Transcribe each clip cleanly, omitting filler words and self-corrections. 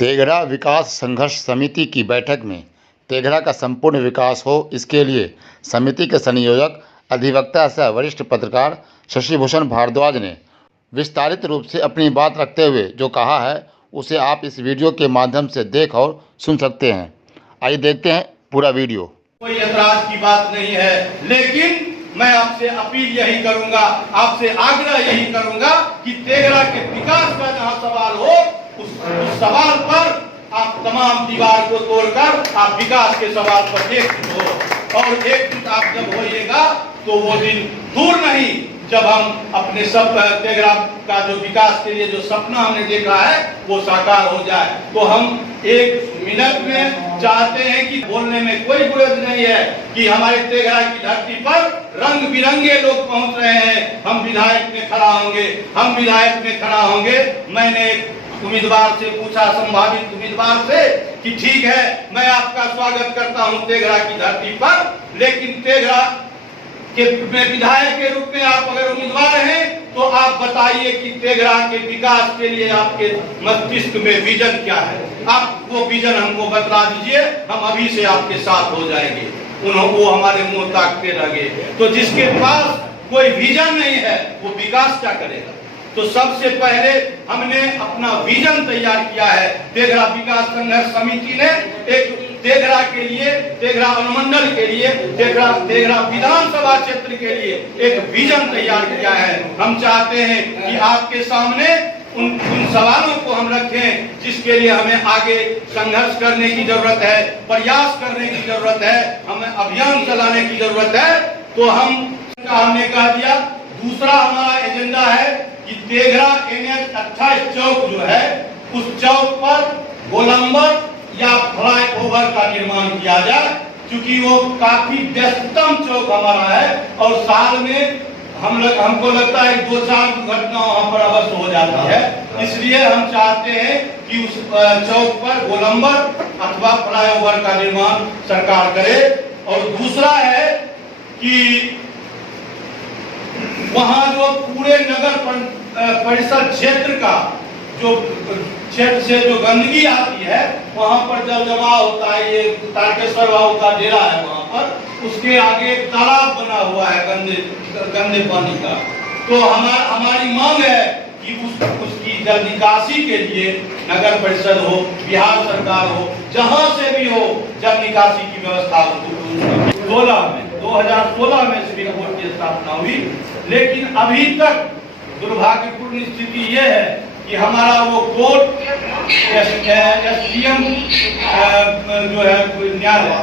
तेघड़ा विकास संघर्ष समिति की बैठक में तेघड़ा का संपूर्ण विकास हो, इसके लिए समिति के संयोजक, अधिवक्ता सह वरिष्ठ पत्रकार शशिभूषण भारद्वाज ने विस्तारित रूप से अपनी बात रखते हुए जो कहा है, उसे आप इस वीडियो के माध्यम से देख और सुन सकते हैं। आइए देखते हैं पूरा वीडियो। कोई ऐतराज की बात नहीं है, लेकिन मैं आपसे अपील यही करूंगा, आपसे आग्रह यही करूंगा कि तेघड़ा के विकास का जहां सवाल हो, उस सवाल पर आप तमाम दीवार को तोड़कर आप विकास के सवाल पर एकजुट हो। और एकजुट आप जब होइएगा तो वो दिन दूर नहीं जब हम अपने सब तेघड़ा का जो विकास के लिए जो सपना हमने देखा है वो साकार हो जाए। तो हम एक मिनट में चाहते हैं कि बोलने में कोई बुराई नहीं है कि हमारे तेघड़ा की धरती पर रंग बिरंगे लोग पहुंच रहे हैं। हम विधायक में खड़ा होंगे। मैंने उम्मीदवार से पूछा, संभावित उम्मीदवार से, कि ठीक है मैं आपका स्वागत करता हूं तेघड़ा की धरती पर, लेकिन तेघड़ा के विधायक के रूप में आप अगर उम्मीदवार हैं तो आप बताइए कि तेघड़ा के विकास के लिए आपके मस्तिष्क में विजन क्या है। आप वो विजन हमको बतला दीजिए, हम अभी से आपके साथ हो जाएंगे। वो हमारे मुंह ताकते रह गए। तो जिसके पास कोई विजन नहीं है वो विकास क्या करेगा। तो सबसे पहले हमने अपना विजन तैयार किया है। तेघड़ा विकास संघर्ष समिति ने एक तेघड़ा के लिए, तेघड़ा अनुमंडल के लिए, तेघड़ा विधानसभा क्षेत्र के लिए एक विजन तैयार किया है। हम चाहते हैं कि आपके सामने उन सवालों को हम रखें जिसके लिए हमें आगे संघर्ष करने की जरूरत है, प्रयास करने की जरूरत है, हमें अभियान चलाने की जरूरत है। तो हमने कह दिया। दूसरा हमारा एजेंडा है कि तेघड़ा NH 28 चौक जो है, उस चौक पर गोलंबर या फ्लाईओवर का निर्माण किया जाए, क्योंकि वो काफी व्यस्ततम चौक हमारा है और साल में हमको लगता है 2-4 दुर्घटना वहां पर अवश्य हो जाती है। इसलिए हम चाहते हैं कि उस चौक पर गोलंबर अथवा फ्लाईओवर का निर्माण सरकार करे। और दूसरा है कि वहां जो पूरे नगर परिषद क्षेत्र का जो क्षेत्र से जो गंदगी आती है, वहां पर जल जमाव होता है। ये तारकेश्वर बाबू का डेरा है, वहां पर उसके आगे एक तालाब बना हुआ है गंदे पानी का। तो हमारी मांग है कि उसकी जल निकासी के लिए नगर परिषद हो, बिहार सरकार हो, जहां से भी हो, जल निकासी की व्यवस्था हो। 2016 में सुप्रीम कोर्ट की स्थापना हुई, लेकिन अभी तक दुर्भाग्यपूर्ण स्थिति यह है कि हमारा वो कोर्ट SDM जो है न्यायालय,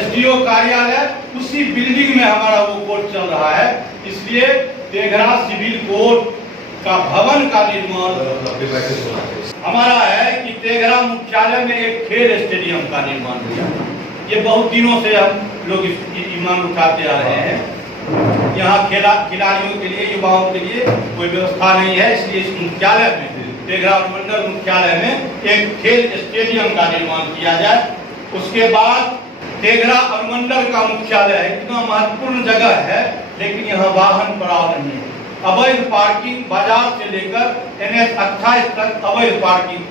SDO कार्यालय, उसी बिल्डिंग में हमारा वो कोर्ट चल रहा है। इसलिए तेघड़ा सिविल कोर्ट का भवन का निर्माण हमारा है कि तेघड़ा मुख्यालय में एक खेल स्टेडियम का निर्माण किया। ये बहुत दिनों से हम लोग इसकी मांग उठाते आ रहे हैं। यहाँ खिलाड़ियों के लिए, युवाओं के लिए कोई व्यवस्था नहीं है, इसलिए इस मुख्यालय में, तेघड़ा मंडल मुख्यालय में एक खेल स्टेडियम का निर्माण किया जाए। उसके बाद तेघड़ा अनुमंडल का मुख्यालय है, इतना महत्वपूर्ण जगह है, लेकिन यहाँ वाहन पड़ाव नहीं है। अवैध पार्किंग, बाजार से लेकर NH 28 तक अवैध पार्किंग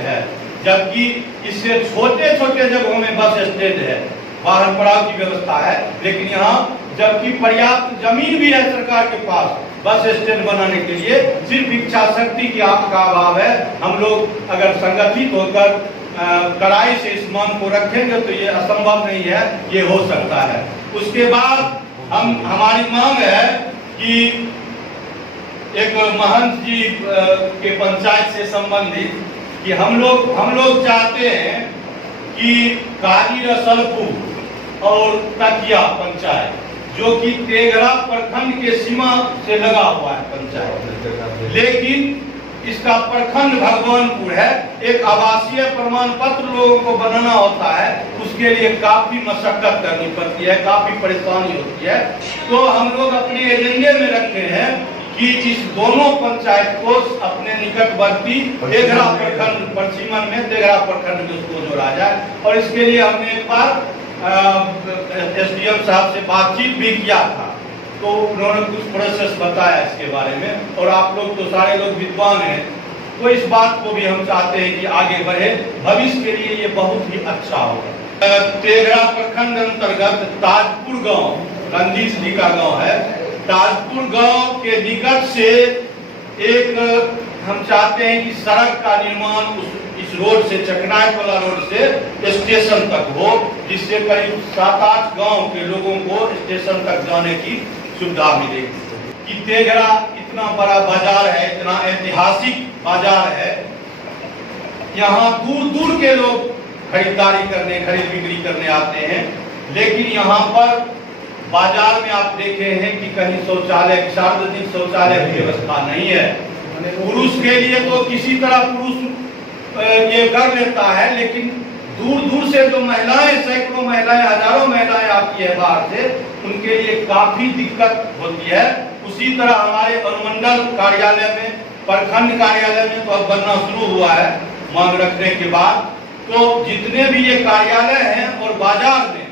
है, जबकि इससे छोटे छोटे जगहों में बस स्टैंड है, वाहन पड़ाव की व्यवस्था है। लेकिन यहाँ जबकि पर्याप्त जमीन भी है सरकार के पास बस स्टैंड बनाने के लिए, सिर्फ इच्छा शक्ति की आपका अभाव है। हम लोग अगर संगठित होकर कड़ाई से इस मांग को रखेंगे तो ये असंभव नहीं है, ये हो सकता है। उसके बाद हमारी मांग है कि एक महंत जी के पंचायत से संबंधित कि हम लोग चाहते हैं कि काली रसलपुर और तकिया पंचायत, जो कि तेघड़ा प्रखंड के सीमा से लगा हुआ है पंचायत, लेकिन इसका प्रखंड भगवानपुर है। एक आवासीय प्रमाण पत्र लोगों को बनाना होता है, उसके लिए काफी मशक्कत करनी पड़ती है, काफी परेशानी होती है। तो हम लोग अपने एजेंडे में रखे हैं कि इस दोनों पंचायत को अपने निकटवर्ती तेघड़ा प्रखंड परसीमन में, तेघड़ा प्रखंड में उसको जोड़ा जाए। और इसके लिए हमने एक बार SDM साहब से बातचीत भी किया था, तो उन्होंने कुछ प्रोसेस बताया इसके बारे में। और आप लोग तो सारे लोग विद्वान हैं, तो इस बात को भी हम चाहते हैं कि आगे बढ़े, भविष्य के लिए ये बहुत ही अच्छा होगा। तेघड़ा प्रखंड अंतर्गत ताजपुर गांव, रंजीत जी का गांव है, ताजपुर गांव के निकट से एक हम चाहते हैं कि सड़क का निर्माण इस रोड से, चकनायत वाला रोड से स्टेशन तक हो, जिससे करीब 7-8 गांव के लोगों को स्टेशन तक जाने की सुविधा मिलेगी। कि तेघड़ा इतना बड़ा बाजार है, इतना ऐतिहासिक बाजार है, यहाँ दूर दूर के लोग खरीदारी करने, खरीद बिक्री करने आते हैं, लेकिन यहाँ पर बाजार में आप देखे हैं कि कहीं शौचालय, सार्वजनिक शौचालय की व्यवस्था नहीं है। पुरुष के लिए तो किसी तरह पुरुष ये कर लेता है, लेकिन दूर दूर से जो महिलाएं, सैकड़ों महिलाएं, हजारों महिलाएं आती है बाहर से, उनके लिए काफी दिक्कत होती है। उसी तरह हमारे अनुमंडल कार्यालय में, प्रखंड कार्यालय में तो अब बनना शुरू हुआ है मांग रखने के बाद। तो जितने भी ये कार्यालय हैं और बाजार में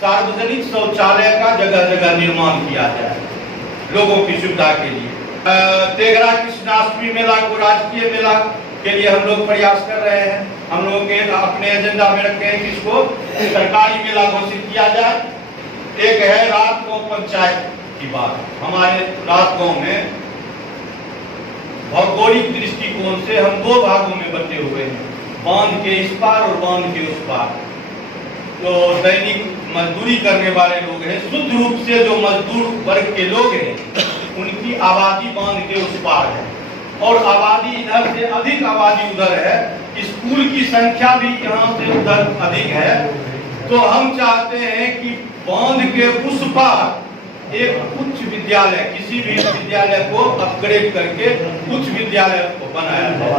सार्वजनिक शौचालय का जगह जगह निर्माण किया जाए लोगों की सुविधा के लिए। तेघड़ा कृष्णाष्टमी मेला को राजकीय मेला के लिए हम लोग प्रयास कर रहे हैं। हम लोग के अपने एजेंडा में रखे हैं कि इसको सरकारी मेला घोषित किया जाए। एक है रात गांव पंचायत की बात। हमारे रात गांव में भौगोलिक दृष्टिकोण से हम 2 भागों में बटे हुए हैं, बांध के इस पार और बांध के उस पार। तो दैनिक मजदूरी करने वाले लोग हैं, शुद्ध रूप से जो मजदूर वर्ग के लोग हैं, उनकी आबादी बांध के उस पार है और आबादी इधर से अधिक आबादी उधर है। स्कूल की संख्या भी यहाँ से उधर अधिक है। तो हम चाहते हैं कि बांध के उस पार एक उच्च विद्यालय, किसी भी विद्यालय को अपग्रेड करके उच्च विद्यालय को बनाया जाए।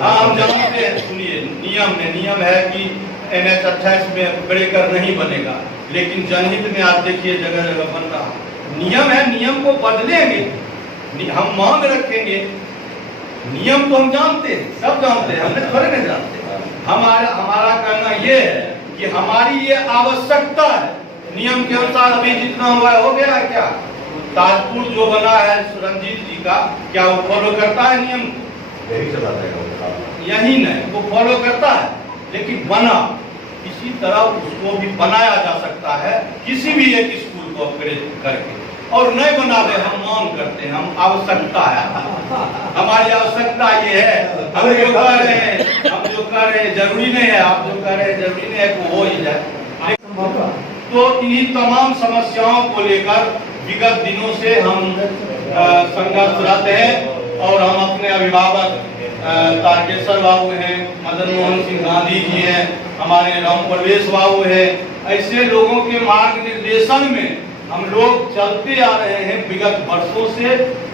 हाँ, हम जानते हैं, सुनिए, नियम है कि NH 28 में ब्रेकर नहीं बनेगा, लेकिन जनहित में आप देखिए जगह जगह बन रहा है। नियम है, नियम को बदलेंगे, हम मांग रखेंगे। नियम तो हम जानते हैं, सब जानते हैं, हमने थोड़े नहीं जानते। हमारा कहना ये है कि हमारी ये आवश्यकता है। नियम के अनुसार अभी जितना हुआ है हो गया क्या? ताजपुर जो बना है रंजीत जी का, क्या वो फॉलो करता है नियम? यही नहीं, वो फॉलो करता है, लेकिन बना इसी तरह उसको भी बनाया जा सकता है, किसी भी एक स्कूल को अपग्रेड करके। और नहीं बनावे, हम मांग करते हैं, हम आवश्यकता है, हमारी आवश्यकता ये है। हम जो कर रहे हैं जरूरी नहीं है, आप जो कर रहे हैं जरूरी नहीं है कि हो ही जाए। तो इन्हीं तमाम समस्याओं को लेकर विगत दिनों से हम संघर्षरत हैं और हम अपने अभिभावक तारकेश्वर बाबू हैं, मदन मोहन सिंह गांधी जी हैं, हमारे राम प्रवेश बाबू हैं, ऐसे लोगों के मार्ग निर्देशन में हम लोग चलते आ रहे हैं विगत वर्षों से।